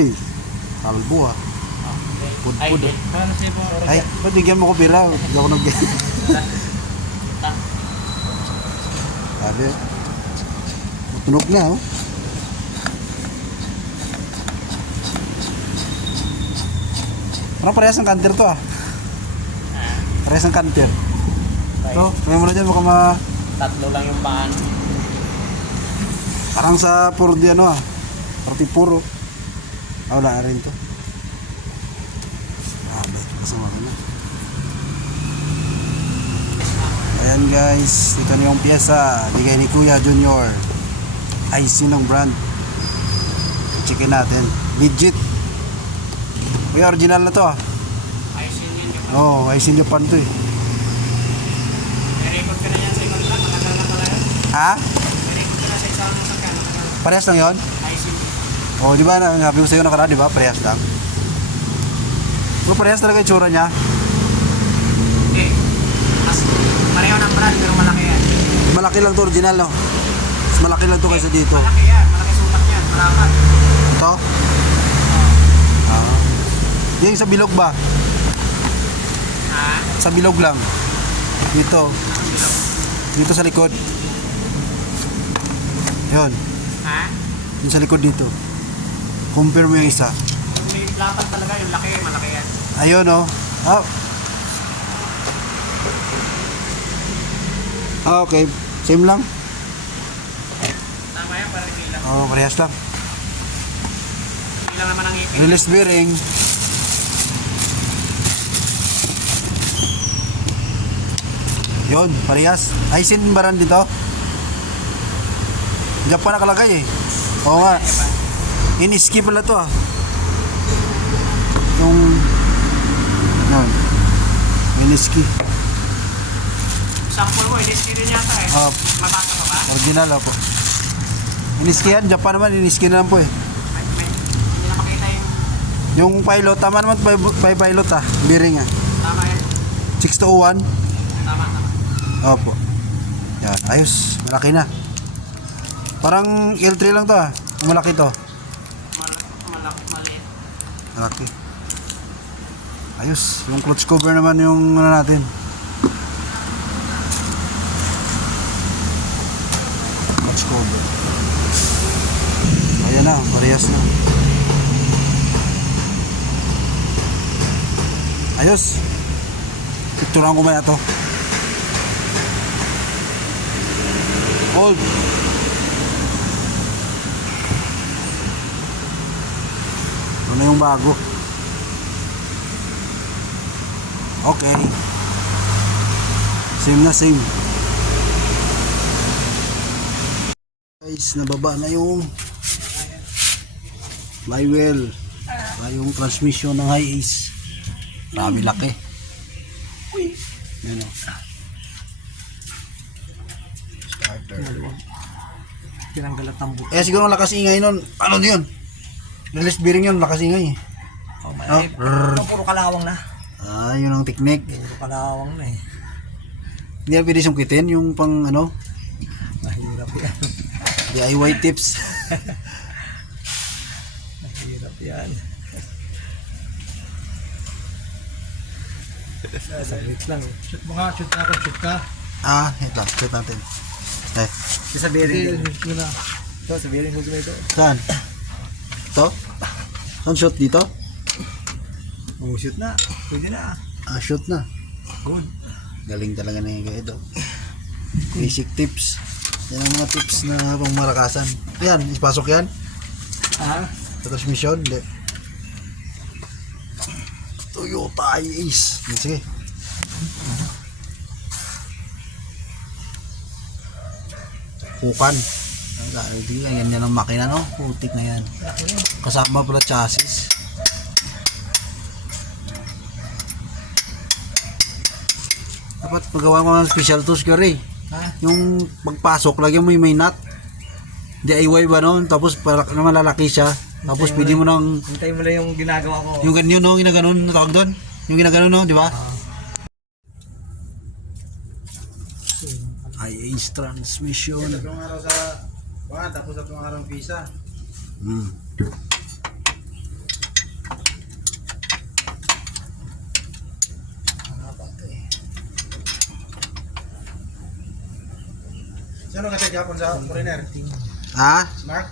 eh. Kalbo ah. Pud-pud. Ay, ba't bigyan mo ko pira? Hindi ako nag... Sabi, tunog na oh. Parang parehas ng kanter to ah. Parehas ng kanter. Ito, kaya mo na dyan, baka Tatlo lang yung paan. parang sa puro di ano ah. Parang puro. Wala rin to. Kasama ka na. Ayan guys, ito na yung pyesa. Bigay ni Kuya Junior. IC ng brand. Checkin natin. Legit. Kuya, original na to ah. Ayusin yun yung... Oo, IC Japan to eh. May record ka na yan sa ibang lang. Matagal na pala yun. Ha? May record ka na sa isang sangkan. Parehas lang yun? Ayusin. Oo, di ba? Sabi ko sa'yo nakaraan, di ba? Parehas lang. Pero parehas talaga yung tsura niya. Hindi. Mas pareho ng brand pero malaki yan. Malaki lang to original, no? Mas malaki lang to kaysa dito. Malaki yan. Malaki sukat yan. Malapat. Ito? Ah. Yung sa bilog ba? Ha? Sa bilog lang. Dito. Dito sa likod. Yun. Ha? Yung sa likod dito. Compare mo yung isa. May lapat talaga yung laki. Malaki yan. Ayun, oh. Ah. Ah, okay. Same lang. Tama yan. Parang ilang. Oh, parehas lang. Ilang naman ang ipin. Release bearing. Yun, parehas. Aisin baran dito. Japan nakalagay eh. Oo nga. Iniski pala to ah. Yung yun. Iniski. Sample mo. Iniski din yata eh. Mabasa pa ba? Original po. Iniski yan. Japan naman. Iniski na lang po eh. Hindi na makita yung... Yung pilot. Tama naman pilot ah. Bearing ah. Tama yan. 6201. Tama. Opo. Yan. Ayos. Malaki na. Parang L3 lang to ah. Malaki to. Maliit. Malaki. Ayos. Yung clutch cover naman yung ano natin. Clutch cover. Ayan na. Parehas na. Ayos. Picturean ko ba ito? Hold. Ano yung bago? Okay. Same na same. Guys, nababa na yung flywheel. Yung transmission ng high ace. Marami laki. Yan o. Starter. Tinanggalat ng buto. Eh siguro lakas ingay nun. Ano yun? Release bearing yun, lakas ingay eh. Oh, puro kalawang na. Ah, yun ang technique. Puro kalawang na eh. Hindi na pwede sungkitin yung pang ano, Mahirap yan. DIY tips. Mahirap yan. Saglit lang eh. Shoot mo nga, shoot na ako, shoot ka. Ah, ito, shoot natin. Eh, Sa bearing. Shoot mo na. Ito, sa bearing mo ito. saan? Ito? Saan shoot dito? Oh, shoot na. Pwede na. Ah, shoot na. Good. Galing talaga na yung guide. Basic tips. Yan ang mga tips na pang marakasan. Yan, ipasok yan. Ha? Sa transmission, hindi. Toyota Ace. Sige. Kukan. Hindi lang yan ang makina, no? Putik na yan. Kasama pala chassis. Dapat magawa mo ng special tools ka rin. Ha? Yung pagpasok, lagyan mo yung may nut. DIY ba nun? Tapos para naman lalaki siya. Tapos pwede mo nang Hintay mo lang yung ginagawa ko. yung ganyan no, ginaganon na tawag doon. Yung ginaganon no, di ba? Ace transmission. Tatlong araw sa tapos tatlong araw visa. Sino kasi gapon sa foreigner? Ha? Mark?